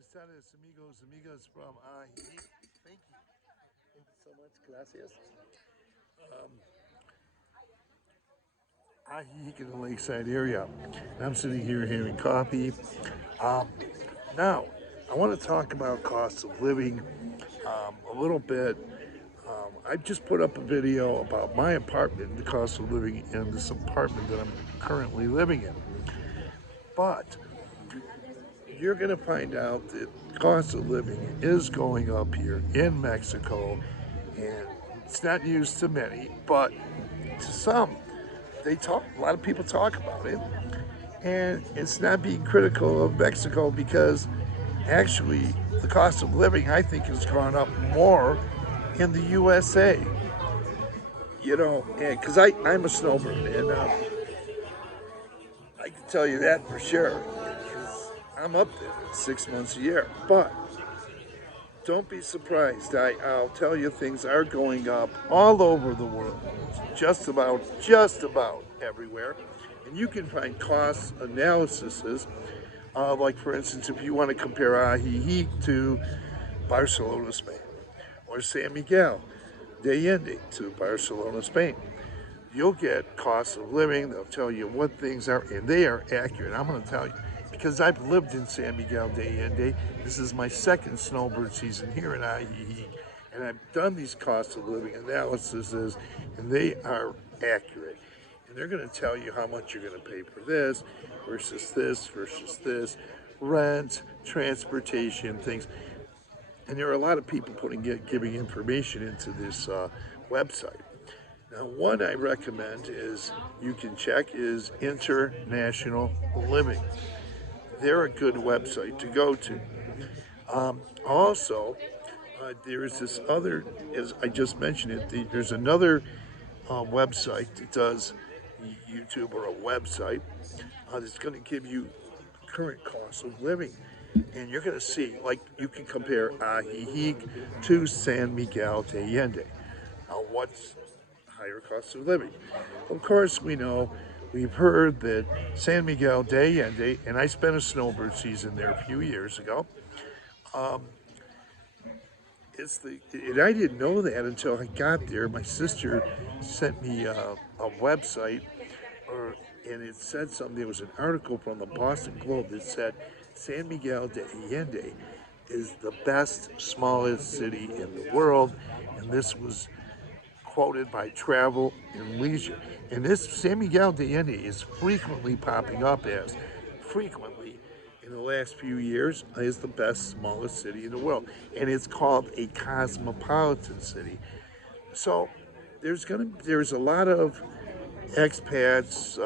Buenas tardes, amigos, amigas from AJIJIC. Thank you. Thank you so much. Gracias. AJIJIC in the lakeside area. I'm sitting here having coffee. Um, Now, I want to talk about cost of living a little bit. I just put up a video about my apartment, the cost of living in this apartment that I'm currently living in. But you're going to find out that cost of living is going up here in Mexico, and it's not news to many, but to some, they talk. A lot of people talk about it, and it's not being critical of Mexico because actually the cost of living, I think, has gone up more in the USA. You know, because I'm a snowbird, and I can tell you that for sure. Because I'm up there 6 months a year, but don't be surprised. I'll tell you, things are going up all over the world, just about everywhere. And you can find cost analyses, like for instance, if you want to compare Ajijic to Barcelona, Spain, or San Miguel de Allende to Barcelona, Spain, you'll get cost of living. They'll tell you what things are, and they are accurate. I'm going to tell you because I've lived in San Miguel de Allende. This is my second snowbird season here in Ajijic, and I've done these cost of living analyses, and they are accurate. And they're going to tell you how much you're going to pay for this versus this, rent, transportation, things. And there are a lot of people giving information into this website. Now, one I recommend is you can check is International Living. They're a good website to go to. Also, there is this other, as I just mentioned it, there's another website that does YouTube or a website that's going to give you current cost of living. And you're going to see, like, you can compare Ajijic to San Miguel de Allende. Now, what's higher cost of living? Of course, we've heard that San Miguel de Allende, and I spent a snowbird season there a few years ago. Um, and I didn't know that until I got there. My sister sent me a website, or and it said something. There was an article from the Boston Globe that said San Miguel de Allende is the best, smallest city in the world, and this was quoted by Travel and Leisure. And this San Miguel de Allende is frequently popping up as frequently in the last few years as the best, smallest city in the world, and it's called a cosmopolitan city. So there's a lot of expats,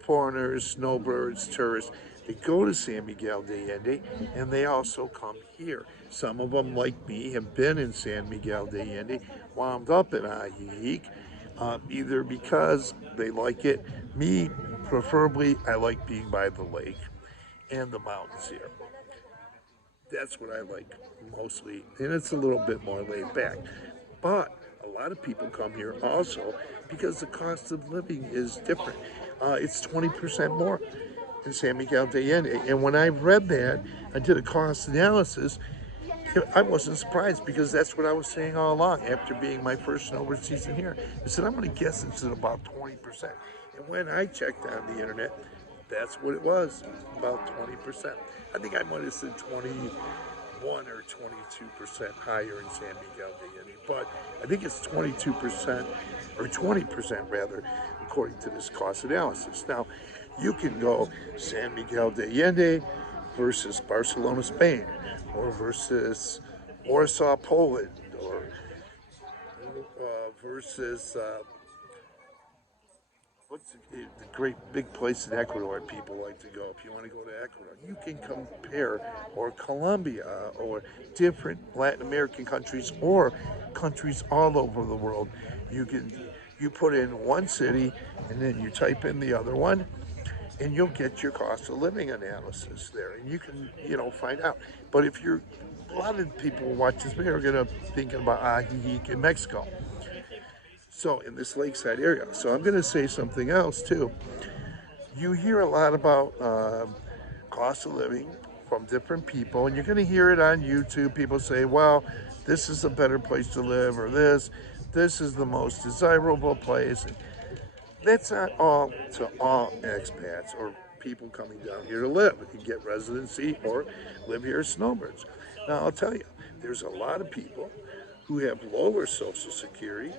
foreigners, snowbirds, tourists. They go to San Miguel de Allende, and they also come here. Some of them, like me, have been in San Miguel de Allende, wound up in Ajijic, either because they like it. Me, preferably, I like being by the lake and the mountains here. That's what I like mostly, and it's a little bit more laid back. But a lot of people come here also because the cost of living is different. It's 20% more in San Miguel de Allende. And when I read that, I did a cost analysis. I wasn't surprised because that's what I was saying all along after being my first snowboard season here. I said, I'm going to guess it's at about 20%. And when I checked on the internet, that's what it was, about 20%. I think I might have said 21 or 22% higher in San Miguel de Allende, but I think it's 22% or 20% rather, according to this cost analysis. Now, you can go San Miguel de Allende versus Barcelona, Spain, or versus Warsaw, Poland, or versus what's the great big place in Ecuador people like to go? If you want to go to Ecuador, you can compare, or Colombia, or different Latin American countries, or countries all over the world. You put in one city, and then you type in the other one, and you'll get your cost of living analysis there, and you can find out. But if you're a lot of people who watch this video are gonna thinking about Ajijic in Mexico. So in this lakeside area. So I'm going to say something else too. You hear a lot about cost of living from different people, and you're going to hear it on YouTube. People say, well, this is a better place to live, or this is the most desirable place. That's not all to all expats or people coming down here to live and get residency or live here as snowbirds. Now, I'll tell you, there's a lot of people who have lower Social Security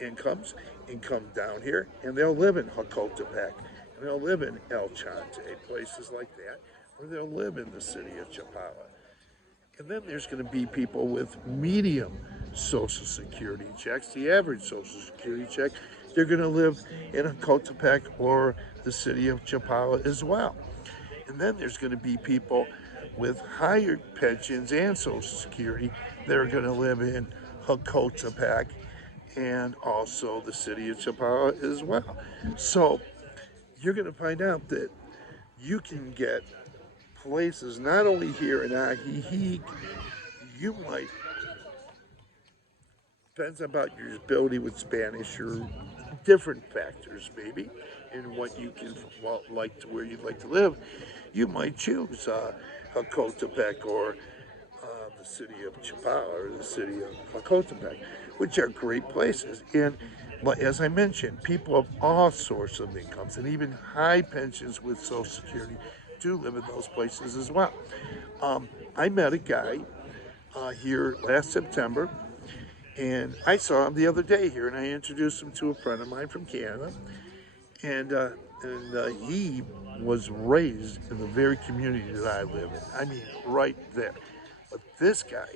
incomes and come down here, and they'll live in Jacotepec, and they'll live in El Chante, places like that, or they'll live in the city of Chapala. And then there's going to be people with medium Social Security checks, the average Social Security check. They're going to live in Jacotepec or the city of Chapala as well. And then there's going to be people with higher pensions and Social Security that are going to live in Jacotepec and also the city of Chapala as well. So you're going to find out that you can get places not only here in AJIJIC, you might, depends about your ability with Spanish or different factors maybe, and what you can like to where you'd like to live. You might choose Jacotepec or the city of Chapala or the city of Jacotepec, which are great places. And as I mentioned, people of all sorts of incomes and even high pensions with Social Security do live in those places as well. I met a guy here last September, and I saw him the other day here, and I introduced him to a friend of mine from Canada, and he was raised in the very community that I live in. I mean, right there. But this guy,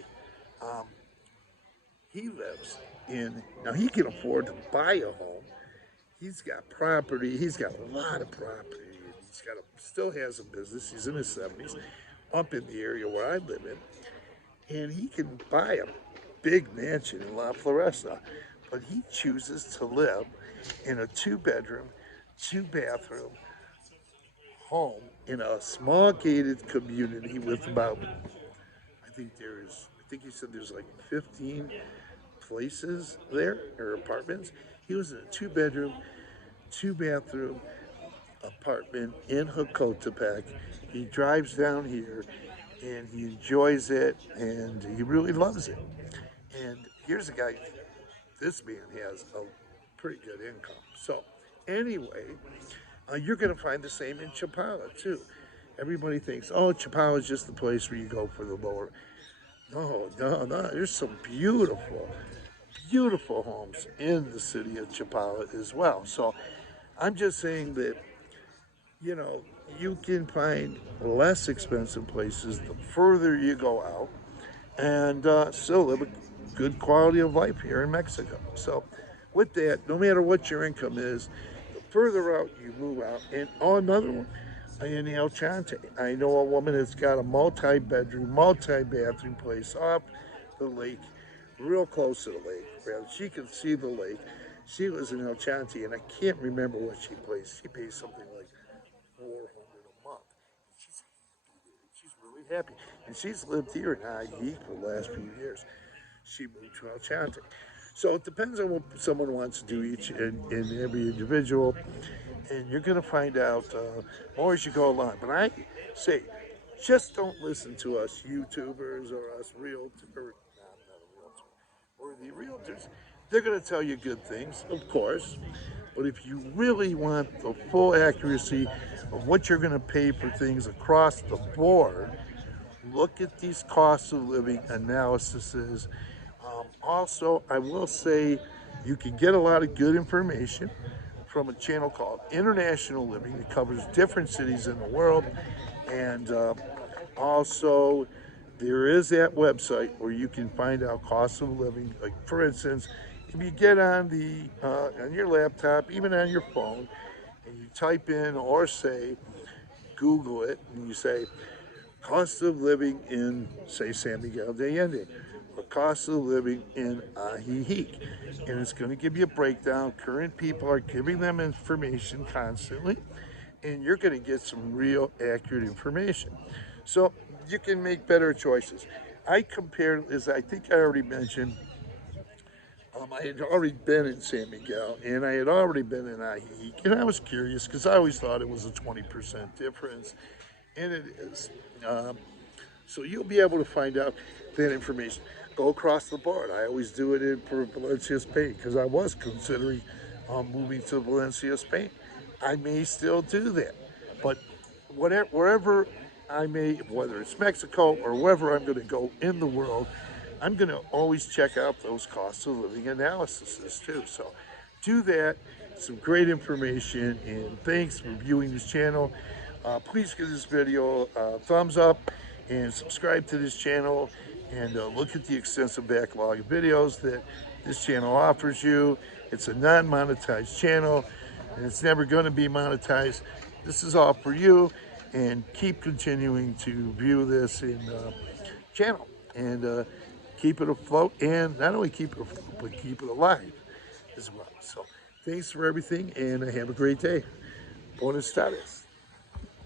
he lives in, now he can afford to buy a home. He's got property. He's got a lot of property. Still has a business. He's in his 70s, up in the area where I live in, and he can buy a big mansion in La Floresta, but he chooses to live in a 2-bedroom, 2-bathroom home in a small gated community with about, I think he said there's like 15 places there or apartments. He was in a 2-bedroom, 2-bathroom apartment in Jacotepec. He drives down here and he enjoys it and he really loves it. And here's a guy, this man has a pretty good income. So anyway, you're going to find the same in Chapala too. Everybody thinks, oh, Chapala is just the place where you go for the lower. No. There's some beautiful, beautiful homes in the city of Chapala as well. So I'm just saying that, you can find less expensive places the further you go out and still live a good quality of life here in Mexico. So with that, no matter what your income is, the further out you move out, and another one, in El Chante, I know a woman that's got a multi-bedroom, multi-bathroom place off the lake, real close to the lake. She can see the lake. She lives in El Chante, and I can't remember what she pays. She pays something like $400 a month. She's really happy. And she's lived here in AJIJIC for the last few years. She moved to El Chante. So it depends on what someone wants to do each and every individual. And you're going to find out more as you go along. But I say, just don't listen to us YouTubers or us realtors, or the realtors. They're going to tell you good things, of course. But if you really want the full accuracy of what you're going to pay for things across the board, look at these cost of living analyses. Also, I will say you can get a lot of good information from a channel called International Living that covers different cities in the world. And also, there is that website where you can find out cost of living. Like, for instance, if you get on on your laptop, even on your phone, and you type in or say, Google it, and you say, cost of living in, say, San Miguel de Allende, or cost of living in AJIJIC. And it's going to give you a breakdown. Current people are giving them information constantly, and you're going to get some real accurate information. So you can make better choices. I compared, as I think I already mentioned, I had already been in San Miguel, and I had already been in AJIJIC, and I was curious because I always thought it was a 20% difference. and it is. So you'll be able to find out that information. Go across the board. I always do it for Valencia, Spain, because I was considering moving to Valencia, Spain. I may still do that, but wherever I may, whether it's Mexico or wherever I'm going to go in the world, I'm going to always check out those cost of living analyses too. So do that. Some great information, and thanks for viewing this channel. Please give this video a thumbs up and subscribe to this channel, and look at the extensive backlog of videos that this channel offers you. It's a non-monetized channel, and it's never going to be monetized. This is all for you, and keep continuing to view this in channel, and keep it afloat, and not only keep it afloat, but keep it alive as well. So thanks for everything, and have a great day. Buenas tardes.